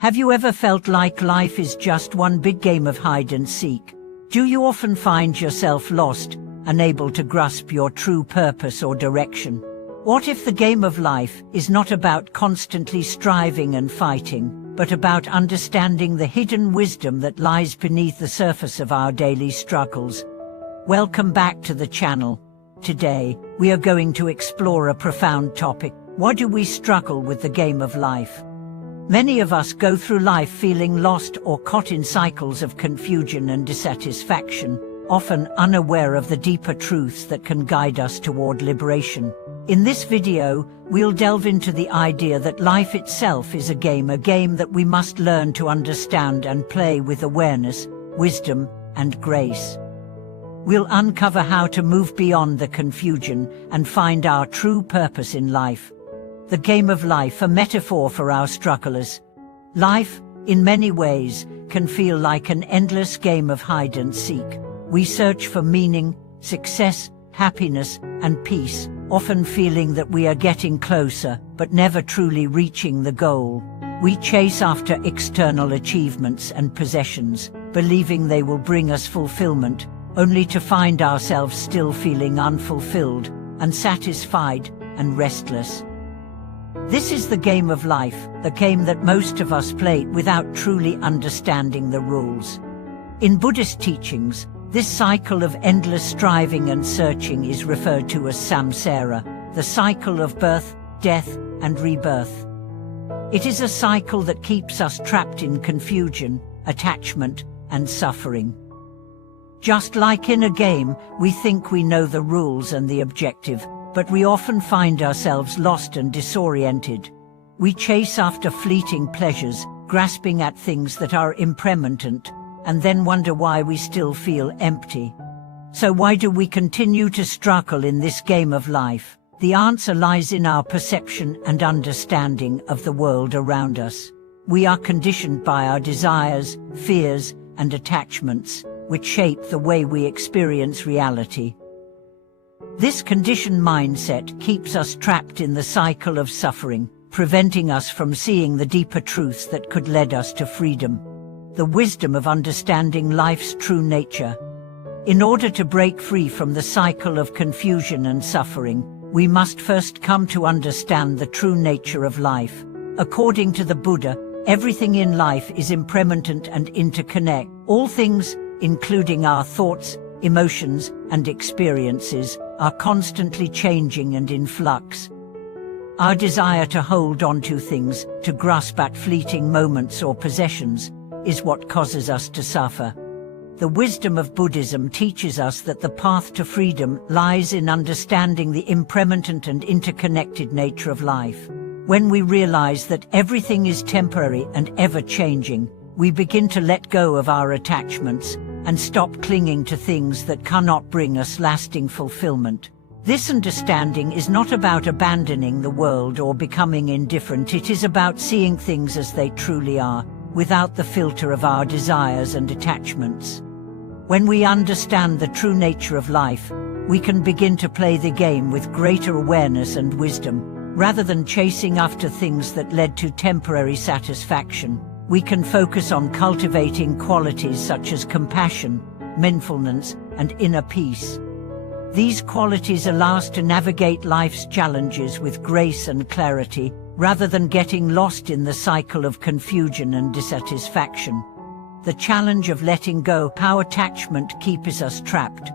Have you ever felt like life is just one big game of hide and seek? Do you often find yourself lost, unable to grasp your true purpose or direction? What if the game of life is not about constantly striving and fighting, but about understanding the hidden wisdom that lies beneath the surface of our daily struggles? Welcome back to the channel. Today, we are going to explore a profound topic. Why do we struggle with the game of life? Many of us go through life feeling lost or caught in cycles of confusion and dissatisfaction, often unaware of the deeper truths that can guide us toward liberation. In this video, we'll delve into the idea that life itself is a game that we must learn to understand and play with awareness, wisdom, and grace. We'll uncover how to move beyond the confusion and find our true purpose in life. The game of life, a metaphor for our strugglers. Life, in many ways, can feel like an endless game of hide and seek. We search for meaning, success, happiness, and peace, often feeling that we are getting closer, but never truly reaching the goal. We chase after external achievements and possessions, believing they will bring us fulfillment, only to find ourselves still feeling unfulfilled, unsatisfied, and restless. This is the game of life, the game that most of us play without truly understanding the rules. In Buddhist teachings, this cycle of endless striving and searching is referred to as samsara, the cycle of birth, death, and rebirth. It is a cycle that keeps us trapped in confusion, attachment, and suffering. Just like in a game, we think we know the rules and the objective, but we often find ourselves lost and disoriented. We chase after fleeting pleasures, grasping at things that are impermanent, and then wonder why we still feel empty. So why do we continue to struggle in this game of life? The answer lies in our perception and understanding of the world around us. We are conditioned by our desires, fears, and attachments, which shape the way we experience reality. This conditioned mindset keeps us trapped in the cycle of suffering, preventing us from seeing the deeper truths that could lead us to freedom. The wisdom of understanding life's true nature. In order to break free from the cycle of confusion and suffering, we must first come to understand the true nature of life. According to the Buddha, everything in life is impermanent and interconnected. All things, including our thoughts, emotions, and experiences, are constantly changing and in flux. Our desire to hold on to things, to grasp at fleeting moments or possessions, is what causes us to suffer. The wisdom of Buddhism teaches us that the path to freedom lies in understanding the impermanent and interconnected nature of life. When we realize that everything is temporary and ever-changing, we begin to let go of our attachments and stop clinging to things that cannot bring us lasting fulfillment. This understanding is not about abandoning the world or becoming indifferent. It is about seeing things as they truly are, without the filter of our desires and attachments. When we understand the true nature of life, we can begin to play the game with greater awareness and wisdom. Rather than chasing after things that led to temporary satisfaction, we can focus on cultivating qualities such as compassion, mindfulness, and inner peace. These qualities allow us to navigate life's challenges with grace and clarity, rather than getting lost in the cycle of confusion and dissatisfaction. The challenge of letting go how attachment keeps us trapped.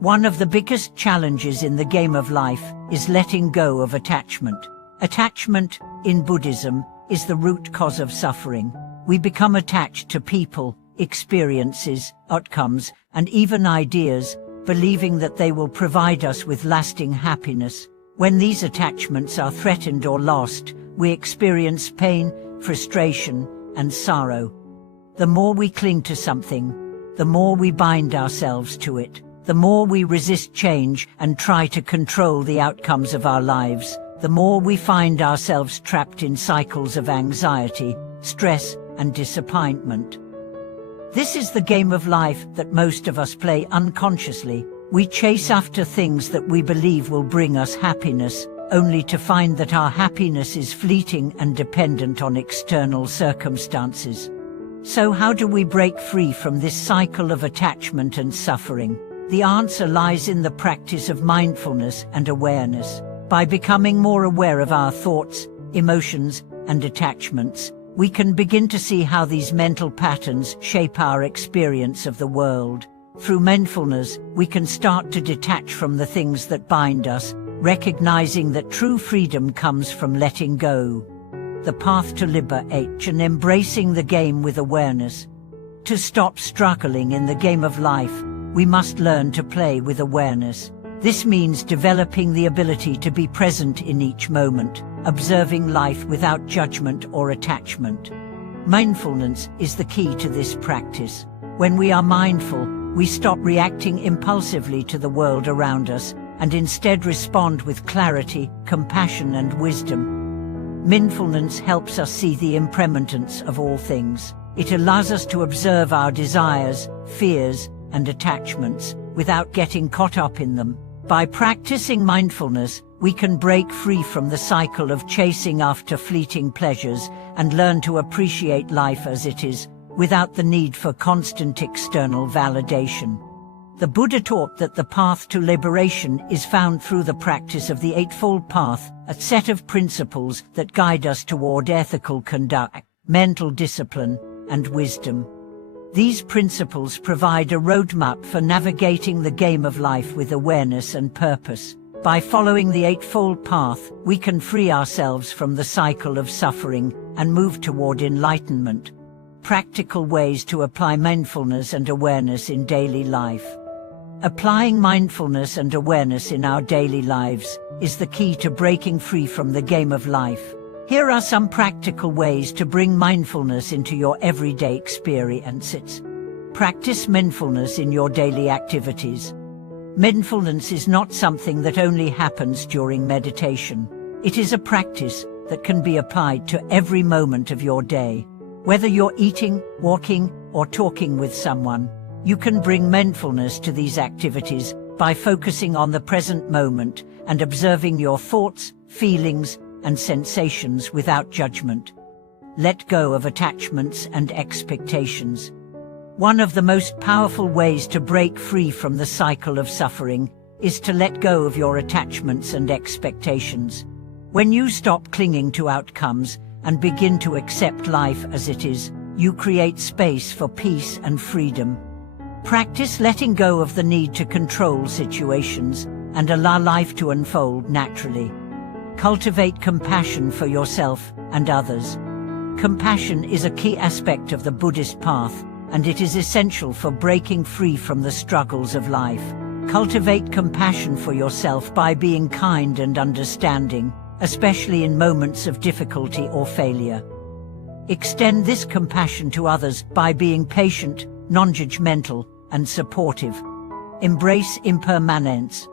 One of the biggest challenges in the game of life is letting go of attachment. Attachment, in Buddhism, is the root cause of suffering. We become attached to people, experiences, outcomes, and even ideas, believing that they will provide us with lasting happiness. When these attachments are threatened or lost, we experience pain, frustration, and sorrow. The more we cling to something, the more we bind ourselves to it. The more we resist change and try to control the outcomes of our lives, the more we find ourselves trapped in cycles of anxiety, stress, and disappointment. This is the game of life that most of us play unconsciously. We chase after things that we believe will bring us happiness, only to find that our happiness is fleeting and dependent on external circumstances. So how do we break free from this cycle of attachment and suffering? The answer lies in the practice of mindfulness and awareness. By becoming more aware of our thoughts, emotions, and attachments, we can begin to see how these mental patterns shape our experience of the world. Through mindfulness, we can start to detach from the things that bind us, recognizing that true freedom comes from letting go. The path to liberation, embracing the game with awareness. To stop struggling in the game of life, we must learn to play with awareness. This means developing the ability to be present in each moment, observing life without judgment or attachment. Mindfulness is the key to this practice. When we are mindful, we stop reacting impulsively to the world around us and instead respond with clarity, compassion, and wisdom. Mindfulness helps us see the impermanence of all things. It allows us to observe our desires, fears, and attachments without getting caught up in them. By practicing mindfulness, we can break free from the cycle of chasing after fleeting pleasures and learn to appreciate life as it is, without the need for constant external validation. The Buddha taught that the path to liberation is found through the practice of the Eightfold Path, a set of principles that guide us toward ethical conduct, mental discipline, and wisdom. These principles provide a roadmap for navigating the game of life with awareness and purpose. By following the Eightfold Path, we can free ourselves from the cycle of suffering and move toward enlightenment. Practical ways to apply mindfulness and awareness in daily life. Applying mindfulness and awareness in our daily lives is the key to breaking free from the game of life. Here are some practical ways to bring mindfulness into your everyday experiences. Practice mindfulness in your daily activities. Mindfulness is not something that only happens during meditation. It is a practice that can be applied to every moment of your day. Whether you're eating, walking, or talking with someone, you can bring mindfulness to these activities by focusing on the present moment and observing your thoughts, feelings, and sensations without judgment. Let go of attachments and expectations. One of the most powerful ways to break free from the cycle of suffering is to let go of your attachments and expectations. When you stop clinging to outcomes and begin to accept life as it is, you create space for peace and freedom. Practice letting go of the need to control situations and allow life to unfold naturally. Cultivate compassion for yourself and others. Compassion is a key aspect of the Buddhist path, and it is essential for breaking free from the struggles of life. Cultivate compassion for yourself by being kind and understanding, especially in moments of difficulty or failure. Extend this compassion to others by being patient, non-judgmental, and supportive. Embrace impermanence.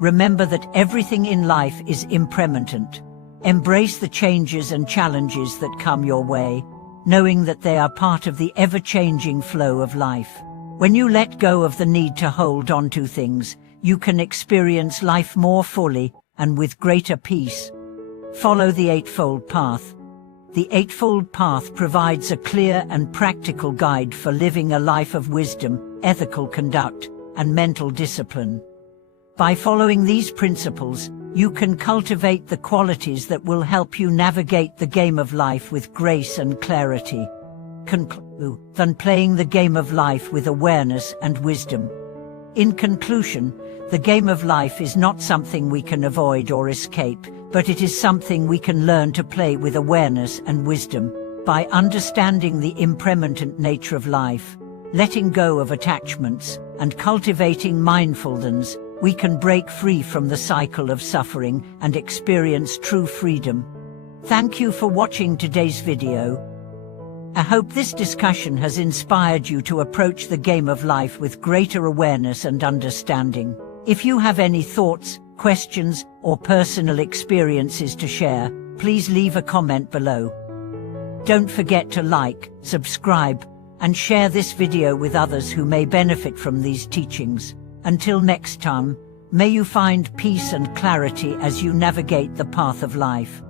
Remember that everything in life is impermanent. Embrace the changes and challenges that come your way, knowing that they are part of the ever-changing flow of life. When you let go of the need to hold on to things, you can experience life more fully and with greater peace. Follow the Eightfold Path. The Eightfold Path provides a clear and practical guide for living a life of wisdom, ethical conduct, and mental discipline. By following these principles, you can cultivate the qualities that will help you navigate the game of life with grace and clarity. Than playing the game of life with awareness and wisdom. In conclusion, the game of life is not something we can avoid or escape, but it is something we can learn to play with awareness and wisdom. By understanding the impermanent nature of life, letting go of attachments, and cultivating mindfulness, we can break free from the cycle of suffering and experience true freedom. Thank you for watching today's video. I hope this discussion has inspired you to approach the game of life with greater awareness and understanding. If you have any thoughts, questions, or personal experiences to share, please leave a comment below. Don't forget to like, subscribe, and share this video with others who may benefit from these teachings. Until next time, May you find peace and clarity as you navigate the path of life.